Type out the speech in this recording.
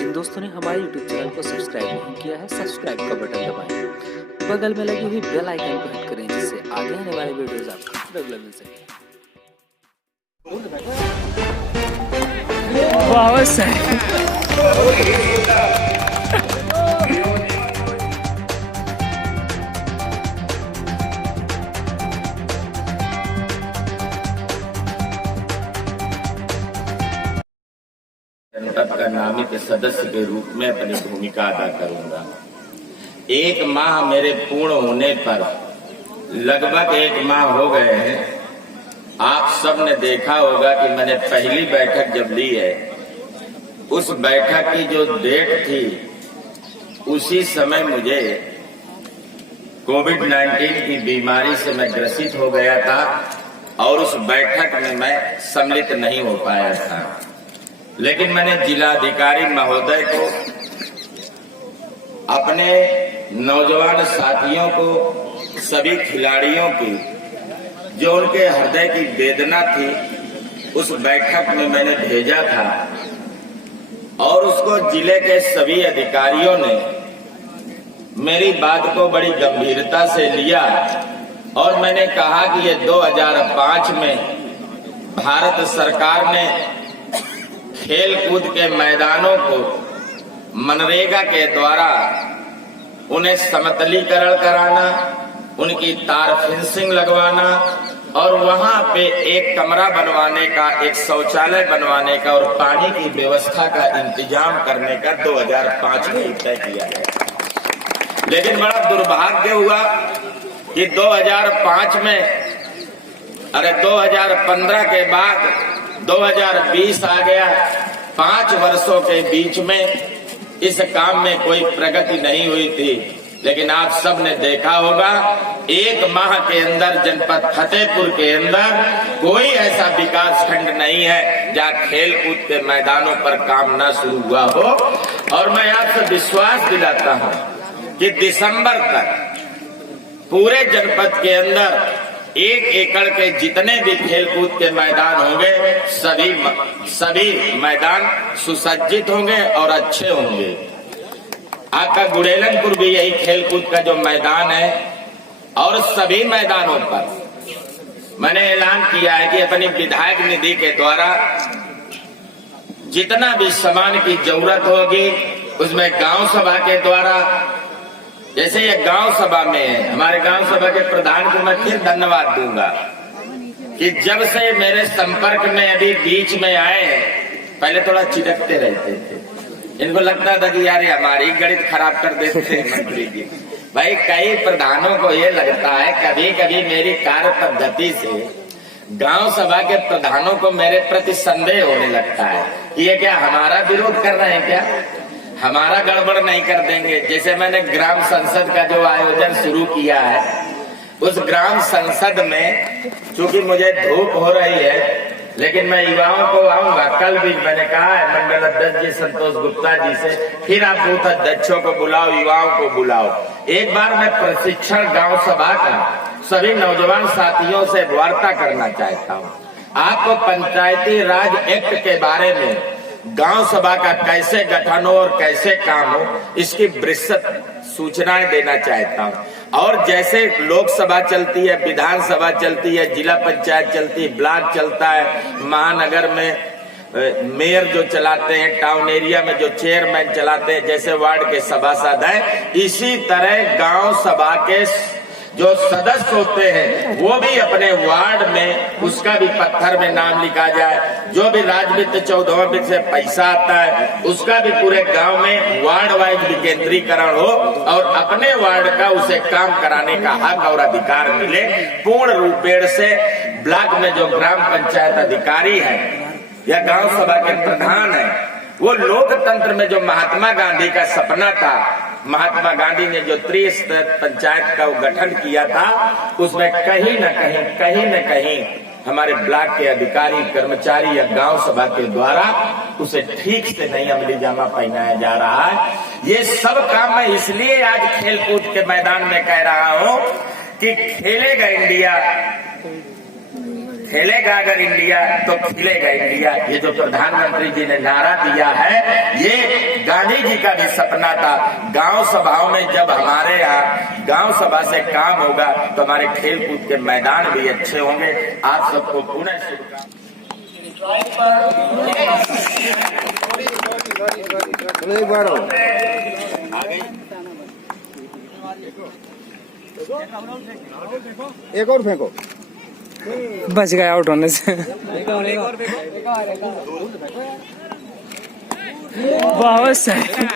जिन दोस्तों ने हमारे YouTube चैनल को सब्सक्राइब नहीं किया है, सब्सक्राइब का बटन दबाएं। बगल में लगी हुई बेल आइकन को हिट करें, जिससे आगे आने वाले वीडियोस आपको रेगुलर मिल सके। वाह सही। जनपद का नामित सदस्य के रूप में अपनी भूमिका अदा करूंगा। 1 माह मेरे पूर्ण होने पर, लगभग 1 माह हो गए हैं। आप सब ने देखा होगा कि मैंने पहली बैठक जब ली है, उस बैठक की जो डेट थी, उसी समय मुझे कोविड-19 की बीमारी से मैं ग्रसित हो गया था और उस बैठक में मैं सम्मिलित नहीं हो पाया था। लेकिन मैंने जिलाधिकारी महोदय को, अपने नौजवान साथियों को, सभी खिलाड़ियों की जो उनके हृदय की वेदना थी, उस बैठक में मैंने भेजा था और उसको जिले के सभी अधिकारियों ने मेरी बात को बड़ी गंभीरता से लिया और मैंने कहा कि ये 2005 में भारत सरकार ने खेल कूद के मैदानों को मनरेगा के द्वारा उन्हें समतलीकरण कराना, उनकी तार फेंसिंग लगवाना और वहां पे एक कमरा बनवाने का, एक शौचालय बनवाने का और पानी की व्यवस्था का इंतजाम करने का 2005 में तय किया गया। लेकिन बड़ा दुर्भाग्य हुआ कि 2005 में, 2015 के बाद 2020 आ गया। 5 वर्षों के बीच में इस काम में कोई प्रगति नहीं हुई थी। लेकिन आप सब ने देखा होगा, 1 माह के अंदर जनपद फतेहपुर के अंदर कोई ऐसा विकास खंड नहीं है जहाँ खेल कूद के मैदानों पर काम न शुरू हुआ हो। और मैं आपसे विश्वास दिलाता हूँ कि दिसंबर तक पूरे जनपद के अंदर 1 एकड़ के जितने भी खेलकूद के मैदान होंगे, सभी मैदान सुसज्जित होंगे और अच्छे होंगे। आपका गुड़ेलनपुर भी यही खेलकूद का जो मैदान है और सभी मैदानों पर मैंने ऐलान किया है कि अपनी विधायक निधि के द्वारा जितना भी सामान की जरूरत होगी, उसमें गांव सभा के द्वारा, जैसे ये गांव सभा में है, हमारे गांव सभा के प्रधान को मैं फिर धन्यवाद दूंगा कि जब से मेरे संपर्क में अभी बीच में आए, पहले थोड़ा चिढ़कते रहते थे। इनको लगता था कि यार हमारी गणित खराब कर देते थे मंत्री जी। भाई कई प्रधानों को ये लगता है, कभी कभी मेरी कार्य पद्धति से गांव सभा के प्रधानों को मेरे प्रति संदेह होने लगता है कि ये क्या हमारा विरोध कर रहे हैं, क्या हमारा गड़बड़ नहीं कर देंगे। जैसे मैंने ग्राम संसद का जो आयोजन शुरू किया है, उस ग्राम संसद में चूंकि मुझे धूप हो रही है, लेकिन मैं युवाओं को आऊंगा। कल भी मैंने कहा है मंडल अध्यक्ष जी संतोष गुप्ता जी से, फिर आप बूथ अध्यक्षों को बुलाओ, युवाओं को बुलाओ। एक बार मैं प्रशिक्षण गांव सभा का सभी नौजवान साथियों से वार्ता करना चाहता हूँ। आपको पंचायती राज एक्ट के बारे में, गांव सभा का कैसे गठन हो और कैसे काम हो, इसकी विस्तृत सूचनाएं देना चाहता हूं। और जैसे लोकसभा चलती है, विधानसभा चलती है, जिला पंचायत चलती है, ब्लॉक चलता है, महानगर में मेयर जो चलाते हैं, टाउन एरिया में जो चेयरमैन चलाते हैं, जैसे वार्ड के सभासद हैं, इसी तरह गांव सभा के जो सदस्य होते हैं वो भी अपने वार्ड में, उसका भी पत्थर में नाम लिखा जाए। जो भी राजवित्त 14वां वित्त से पैसा आता है, उसका भी पूरे गांव में वार्ड वाइज विकेंद्रीकरण हो और अपने वार्ड का उसे काम कराने का हक और अधिकार मिले पूर्ण रूपेण से। ब्लॉक में जो ग्राम पंचायत अधिकारी है या गांव सभा के प्रधान है, वो लोकतंत्र में जो महात्मा गांधी का सपना था, महात्मा गांधी ने जो त्रिस्तर पंचायत का गठन किया था, उसमें कहीं न कहीं हमारे ब्लॉक के अधिकारी, कर्मचारी या गांव सभा के द्वारा उसे ठीक से नहीं अमली जामा पहनाया जा रहा है। ये सब काम मैं इसलिए आज खेलकूद के मैदान में कह रहा हूं कि खेलेगा इंडिया, खेलेगा अगर इंडिया तो खिलेगा इंडिया। ये जो प्रधानमंत्री जी ने नारा दिया है, ये गांधी जी का भी सपना था। गांव सभाओं में जब हमारे यहाँ गांव सभा से काम होगा तो हमारे खेल कूद के मैदान भी अच्छे होंगे। आप सबको पुनः शुभकामनाएं। एक और फेंको। बच गया आउट होने से। बहुत सही।